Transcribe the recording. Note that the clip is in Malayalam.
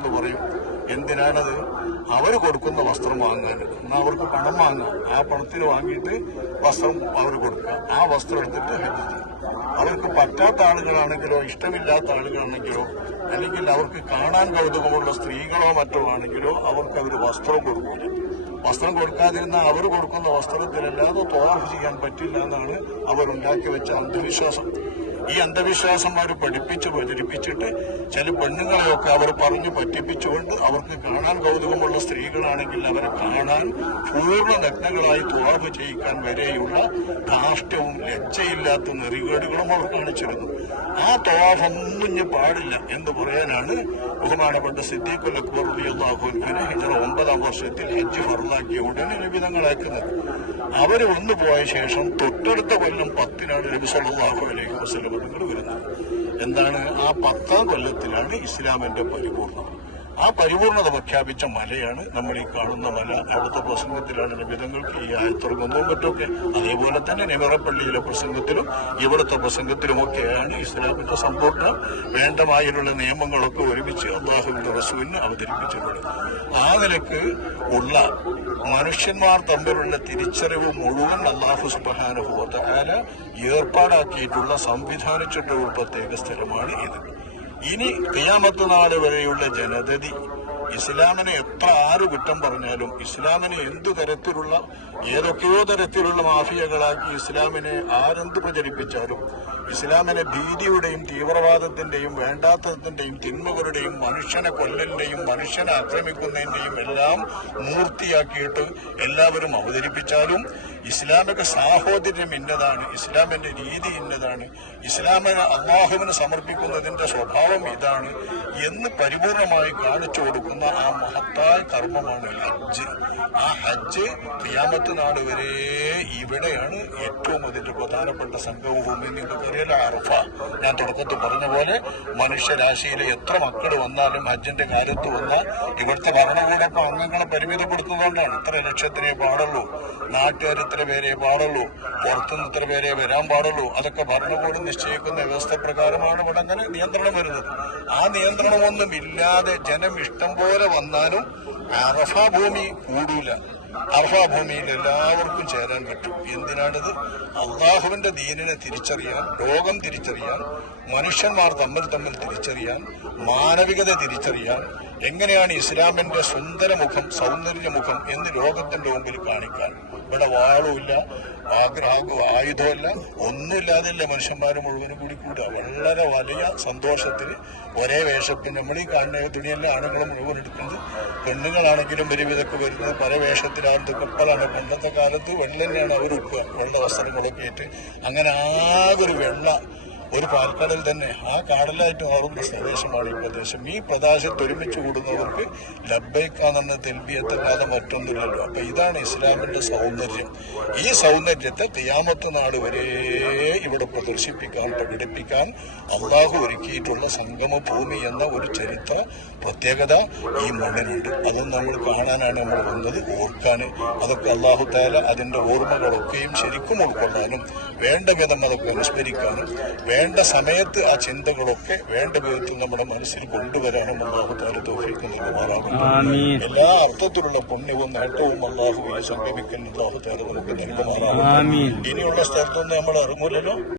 എന്ന് പറയും. എന്തിനാണത്? അവർ കൊടുക്കുന്ന വസ്ത്രം വാങ്ങാൻ. എന്നാൽ അവർക്ക് പണം വാങ്ങാം, ആ പണത്തിൽ വാങ്ങിയിട്ട് വസ്ത്രം അവർ കൊടുക്കുക, ആ വസ്ത്രം എടുത്തിട്ട് ഹജ്ജ് ചെയ്യും. അവർക്ക് പറ്റാത്ത ആളുകളാണെങ്കിലോ ഇഷ്ടമില്ലാത്ത ആളുകളാണെങ്കിലോ അല്ലെങ്കിൽ അവർക്ക് കാണാൻ കൗതുകമുള്ള സ്ത്രീകളോ മറ്റോ ആണെങ്കിലോ അവർക്ക് അവർ വസ്ത്രം കൊടുക്കില്ല. വസ്ത്രം കൊടുക്കാതിരുന്നാൽ അവർ കൊടുക്കുന്ന വസ്ത്രത്തിലല്ലാതെ തവാഫ് ചെയ്യാൻ പറ്റില്ല എന്നാണ് അവരുണ്ടാക്കി വെച്ച അന്ധവിശ്വാസം. ഈ അന്ധവിശ്വാസം അവർ പഠിപ്പിച്ച് പ്രചരിപ്പിച്ചിട്ട് ചില പെണ്ണുങ്ങളെയൊക്കെ അവർ പറഞ്ഞു പറ്റിപ്പിച്ചുകൊണ്ട് അവർക്ക് കാണാൻ കൗതുകമുള്ള സ്ത്രീകളാണെങ്കിൽ അവരെ കാണാൻ പൂർണ്ണ നഗ്നകളായി തവാഫ് ചെയ്യിക്കാൻ വരെയുള്ള ധാർഷ്ട്യവും ലജ്ജയില്ലാത്ത നെറികേടുകളും അവർ കാണിച്ചിരുന്നു. ആ തവാഫൊന്നും ഇനി പാടില്ല എന്ന് പറയാനാണ് ബഹുമാനപ്പെട്ട സിദ്ദീഖുൽ അക്ബർ റളിയല്ലാഹു അൻഹുവിനെ ഹിജ്റ 9-ാം വർഷത്തിൽ ഹജ്ജ് ഫർളാക്കിയ ഉടനെ നബി തങ്ങളാക്കുന്നത്. അവർ വന്നു പോയ ശേഷം തൊട്ടടുത്ത കൊല്ലം 10-നാണ് നബി സല്ലല്ലാഹു അലൈഹി വസല്ലം നിങ്ങൾ വരുന്നത്. എന്താണ്? ആ 10-ാം കൊല്ലത്തിലാണ് ഇസ്ലാമിന്റെ പരിപൂർണത. ആ പരിപൂർണത പ്രഖ്യാപിച്ച മലയാണ് നമ്മൾ ഈ കാണുന്ന മല. അവിടുത്തെ പ്രസംഗത്തിലാണ് നബിതങ്ങൾക്ക് ഈ ആയത്തിറങ്ങുന്നതും മറ്റൊക്കെ. അതേപോലെ തന്നെ നെമറപ്പള്ളിയിലെ പ്രസംഗത്തിലും ഇവിടുത്തെ പ്രസംഗത്തിലുമൊക്കെയാണ് ഇസ്ലാമിന്റെ സമ്പൂർണ്ണ വേണ്ടമായുള്ള നിയമങ്ങളൊക്കെ ഒരുമിച്ച് അല്ലാഹുവിന്റെ റസൂലിന് അവതരിപ്പിച്ചിട്ടുണ്ട്. ആ നിലക്ക് ഉള്ള മനുഷ്യന്മാർ തമ്മിലുള്ള തിരിച്ചറിവ് മുഴുവൻ അല്ലാഹു സുബ്ഹാനഹു വ തആല ഏർപ്പാടാക്കിയിട്ടുള്ള സംവിധാനിച്ചിട്ടുള്ള ഒരു പ്രത്യേക സ്ഥലമാണ് ഇത്. ഇനി ഖിയാമത്ത് നാൾ വരെയുള്ള ജനതതി ഇസ്ലാമിനെ എത്ര ആര് കുറ്റം പറഞ്ഞാലും, ഇസ്ലാമിനെ എന്തു തരത്തിലുള്ള ഏതൊക്കെയോ തരത്തിലുള്ള മാഫിയകളാക്കി ഇസ്ലാമിനെ ആരെന്ത് പ്രചരിപ്പിച്ചാലും, ഇസ്ലാമിനെ ഭീതിയുടെയും തീവ്രവാദത്തിന്റെയും വേണ്ടാത്തതിന്റെയും തിന്മകളുടെയും മനുഷ്യനെ കൊല്ലലിന്റെയും മനുഷ്യനെ ആക്രമിക്കുന്നതിന്റെയും എല്ലാം മൂർത്തിയാക്കിയിട്ട് എല്ലാവരും അവതരിപ്പിച്ചാലും ഇസ്ലാമിക സാഹോദര്യം ഇന്നതാണ്, ഇസ്ലാമിന്റെ രീതി ഇന്നതാണ്, ഇസ്ലാമിനെ അല്ലാഹുവിന് സമർപ്പിക്കുന്നതിന്റെ സ്വഭാവം ഇതാണ് എന്ന് പരിപൂർണമായി കാണിച്ചു കൊടുക്കുന്ന ആ മഹത്തായ കർമ്മമാണ് ഹജ്ജ്. ആ ഹജ്ജ് ഖിയാമത്ത് നാൾ വരെ ഇവിടെയാണ് ഏറ്റവും അതിന്റെ പ്രധാനപ്പെട്ട സംഗമഭൂമി. നിങ്ങൾക്കറിയാലോ അറഫ. ഞാൻ തുടക്കത്തിൽ പറഞ്ഞ പോലെ മനുഷ്യരാശിയിലെ എത്ര മക്കൾ വന്നാലും ഹജ്ജിന്റെ കാലത്ത് വന്നാൽ ഇവിടുത്തെ ഭരണകൂടൊക്കെ അംഗങ്ങളെ പരിമിതപ്പെടുത്തുന്നതുകൊണ്ടാണ്. ഇത്ര ലക്ഷത്തിനേ പാടുള്ളൂ, നാട്ടുകാർ ഇത്ര പേരെ പാടുള്ളൂ, പുറത്തുനിന്ന് ഇത്ര പേരെ വരാൻ പാടുള്ളൂ. അതൊക്കെ ഭരണകൂടം നിശ്ചയിക്കുന്ന വ്യവസ്ഥ പ്രകാരമാണ് ഇവിടെ അങ്ങനെ നിയന്ത്രണം വരുന്നത്. ആ നിയന്ത്രണമൊന്നും ഇല്ലാതെ ജനം ഇഷ്ടം പോലെ വന്നാലും അറഫ ഭൂമി കൂടൂല. അറഫ ഭൂമിയിൽ എല്ലാവർക്കും ചേരാൻ പറ്റും. എന്തിനാണിത്? അള്ളാഹുവിന്റെ ദീനിനെ തിരിച്ചറിയാൻ, ലോകം തിരിച്ചറിയാൻ, മനുഷ്യന്മാർ തമ്മിൽ തിരിച്ചറിയാൻ, മാനവികത തിരിച്ചറിയാൻ, എങ്ങനെയാണ് ഇസ്ലാമിന്റെ സുന്ദരമുഖം, സൗന്ദര്യമുഖം എന്ന് ലോകത്തിന്റെ മുമ്പിൽ കാണിക്കാൻ. ഇവിടെ വാളുമില്ല, ആയുധമല്ല, ഒന്നുമില്ലാതെയല്ല മനുഷ്യന്മാർ മുഴുവനും കൂടി കൂടുക. വളരെ വലിയ സന്തോഷത്തിന് ഒരേ വേഷത്തിന് നമ്മൾ ഈ കാണുന്ന തുണിയല്ല ആണുങ്ങൾ മുഴുവൻ എടുക്കുന്നത്. പെണ്ണുങ്ങളാണെങ്കിലും ഒരുവിധമൊക്കെ വരുന്നത് പല വേഷത്തിലാകുന്നത് കപ്പലാണ്. പണ്ടത്തെ കാലത്ത് വെള്ള തന്നെയാണ് അവർ ഉടുക്കുക, വെള്ള വസ്ത്രങ്ങളൊക്കെ ആയിട്ട്. അങ്ങനെ ആകെ ഒരു വെള്ള ഒരു പാൽക്കടൽ തന്നെ ആ കാടലായിട്ട് മാറുന്ന പ്രദേശമാണ് ഈ പ്രദേശം. ഈ പ്രദേശത്ത് ഒരുമിച്ച് കൂടുന്നവർക്ക് ലബ്ബൈക്കാണെന്ന തെൽബിയത്തല്ലാതെ മറ്റൊന്നുമില്ലല്ലോ. അപ്പൊ ഇതാണ് ഇസ്ലാമിന്റെ സൗന്ദര്യം. ഈ സൗന്ദര്യത്തെ ഖിയാമത്ത് നാൾ വരെ ഇവിടെ പ്രദർശിപ്പിക്കാൻ, പ്രകടിപ്പിക്കാൻ അള്ളാഹു ഒരുക്കിയിട്ടുള്ള സംഗമ ഭൂമി എന്ന ഒരു ചരിത്ര പ്രത്യേകത ഈ മണ്ണിനുണ്ട്. അതൊന്നും നമ്മൾ കാണാനാണ് നമ്മൾ വന്നത്, ഓർക്കാൻ. അതൊക്കെ അള്ളാഹു തആല അതിന്റെ ഓർമ്മകളൊക്കെയും ശരിക്കും ഉൾക്കൊള്ളാനും വേണ്ട വിധം അതൊക്കെ അനുസ്മരിക്കാനും വേണ്ട സമയത്ത് ആ ചിന്തകളൊക്കെ വേണ്ട വിധത്തിൽ നമ്മുടെ മനസ്സിൽ കൊണ്ടുവരാനും അല്ലാഹു തആല തൗഫീഖ് നൽകുമാറാകട്ടെ. എല്ലാ അർത്ഥത്തിലുള്ള പുണ്യവും നേട്ടവും അല്ലാഹു ഈ സംഗമിക്കൽ അല്ലാഹു തആല നമുക്ക് നൽകുമാറാകട്ടെ. ഇനിയുള്ള സ്ഥലത്തൊന്നും നമ്മൾ ഇറങ്ങൂലല്ലോ.